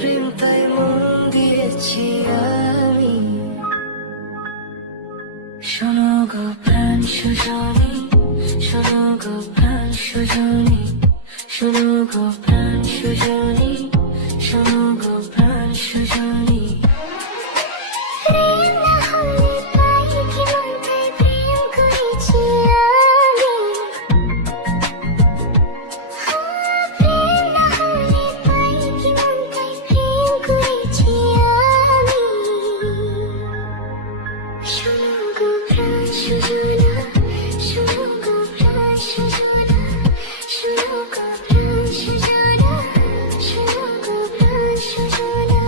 প্রেম তাই মন দিয়েছি আমি। শোনো গো প্রাণ সুজনী, শোনো গো প্রাণ সুজনী, শোনো গো প্রাণ সুজনী, শোনো গো প্রাণ সুজনী। প্রেম না হলে পাই কি মন তাই প্রেম করেছি আমি। প্রেম না হলে পাই কি মন তাই প্রেম করেছি আমি। শোনো গো প্রাণ সুজনা, শোনো গো প্রাণ সুজনা, শোনো গো প্রাণ সুজনা, শোনো গো প্রাণ সুজনা।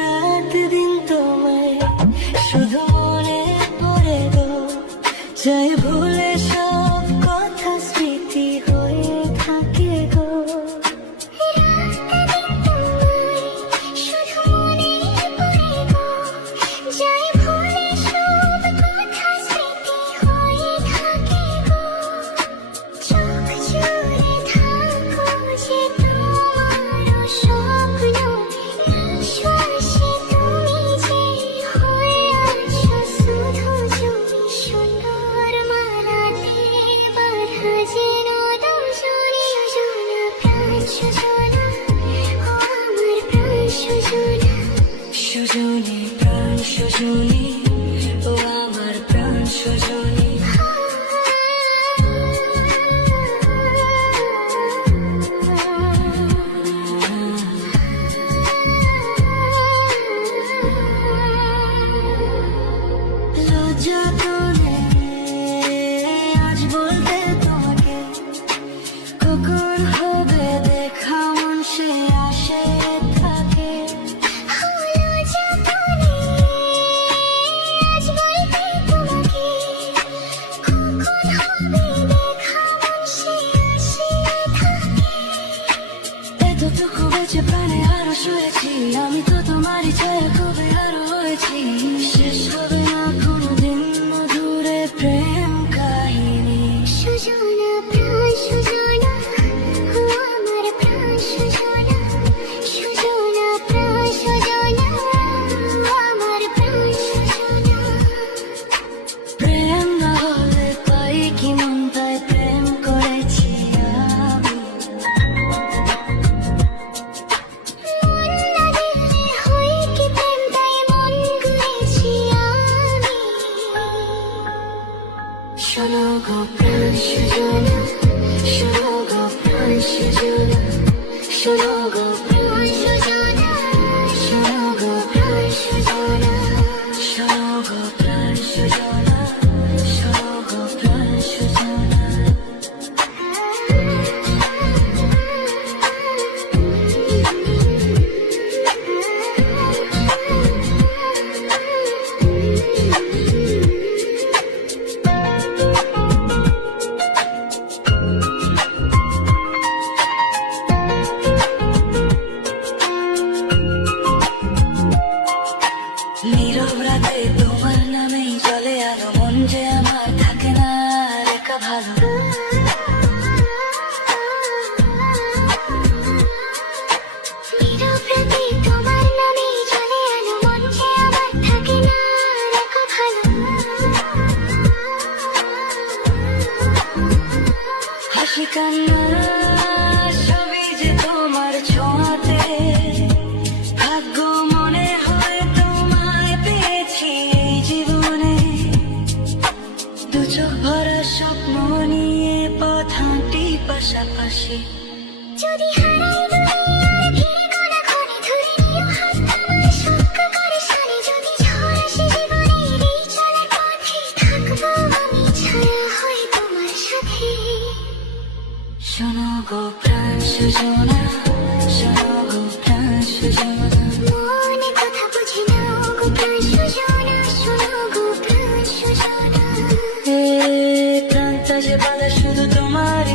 রাত দিন তোমায় শুধু মনে পড়ে গো, চাই ভুলে সব কথা স্মৃতি হয়ে থাকে গো। শুধু মনে পড়ে গো, চাই ভুলে সব কথা স্মৃতি হয়ে থাকে গো। চোখ জুড়ে থাকো যে তোমার স্বপ্ন, নিঃশ্বাসে তুমি যে হয়ে আছো শুধু তুমি। সুন্দর মালাতে বাঁধা যেন দুজনে, সুজনা প্রাণ সুজনা, ও আমার প্রাণ সুজনা। সুজনী প্রাণ সুজনী, ও আমার প্রাণ সুজনী। লজ্জা করে আজ বলতে তোমাকে, কখন হবে দেখা মন সে আসে থাকে। লজ্জা করে আজ বলতে তোমাকে, কখন হবে দেখা মন সে আসে থাকে। এতটুকু বেঁচে প্রাণে আরো শুয়েছি, আমি তো তোমারই ছায়া কবে আরো হয়েছি। শেষ হবে না কোনোদিন মধুরে প্রেম কাহিনী। সুজনা প্রাণ সুজনা, ও আমার প্রাণ সুজনা। সুজনা প্রাণ সুজনা, ও আমার প্রাণ সুজনা। প্রেম না হলে পাই কি মন তাই প্রেম করেছি আমি। মন না দিলে হয় কি প্রেম তাই মন করেছি আমি। শোনো গো প্রাণ সুজনা, শোনো গো প্রাণ সুজনা, শোনো গো প্রাণ সুজনা, শোনো গো প্রাণ সুজনা, শোনো গো প্রাণ সুজনা, শোনো গো প্রাণ সুজনা। নীরব রাতে তোমার নামেই চলে আলো, মন যে আমার থাকে না আর একা ভালো। নীরব রাতে তোমার নামেই চলে আলো, মন যে আমার থাকে না আর একা ভালো। হাসি কান্না সবই যে তোমার ছোঁয়াতে, ভাগ্য মনে হয় তোমায় পেয়েছি এই জীবনে। দু চোখ ভরা স্বপ্ন নিয়ে পথ হাঁটি পাশাপাশি। যদি হারাই দুনিয়ার ভিড় কোনাকুনি, ধরে নিও হাত আমার সঙ্গ করে সারি। যদি ঝড় আসে জীবনের এই চলার পথে, থাকবো আমি ছায়া হয়ে তোমার সাথে। শোনো গো প্রাণ সুজনা, শোনো গো প্রাণ সুজনা। মনে কথা বুঝে নাও গো প্রাণ সুজনা, শোনো গো প্রাণ সুজনা। বাতাসে বাতাস শুধু তোমার